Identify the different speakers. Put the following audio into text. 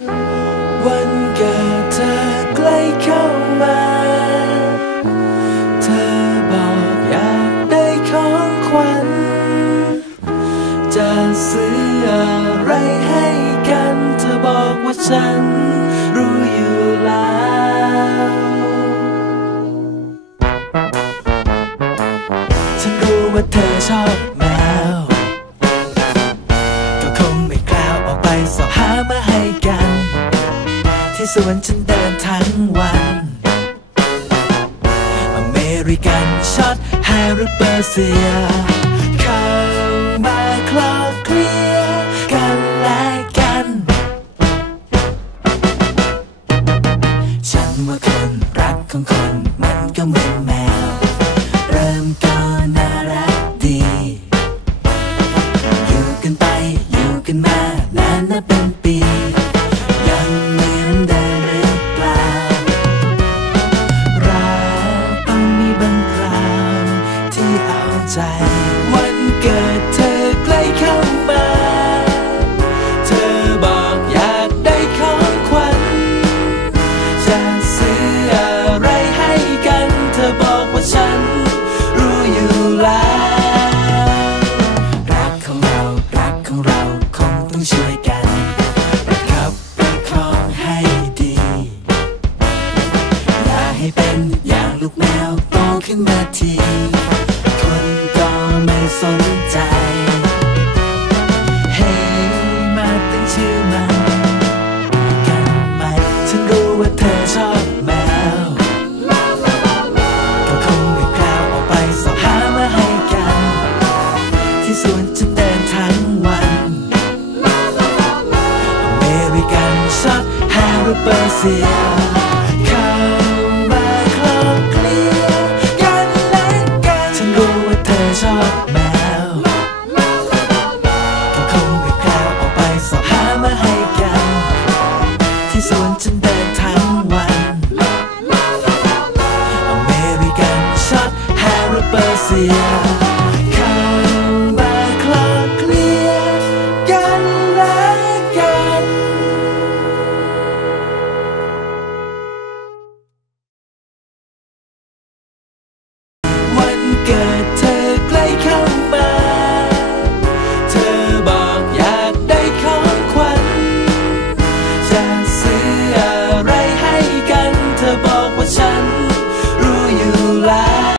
Speaker 1: วันเกิดเธอใกล้เข้ามา เธอบอกอยากได้ของขวัญ จะซื้ออะไรให้กัน เธอบอกว่าฉันรู้อยู่แล้วฉันรู้ว่าเธอชอบ สวนฉันเดินทั้งวัน อเมริกันช็อตแฮร์รี่เปอร์เซียเข้ามาคลอเคลียร์กันและกัน ฉันว่าคนรักของคนมันก็เหมือนแมว เริ่มก็น่ารักดี อยู่กันไปอยู่กันมานานนับเป็น ใจวันเกิดเธอใกล้เข้ามา เธอบอกอยากได้ของขวัญ จะซื้ออะไรให้กัน เธอบอกว่าฉันรู้อยู่แล้ว รักของเรา รักของเราคงต้องช่วยกันประคับประคองให้ดี อย่าให้เป็นอย่างลูกแมวโตขึ้นมาที วนจะเดินทั้งวันอเมริกันช็อตแฮร์รี่เปอร์เซีย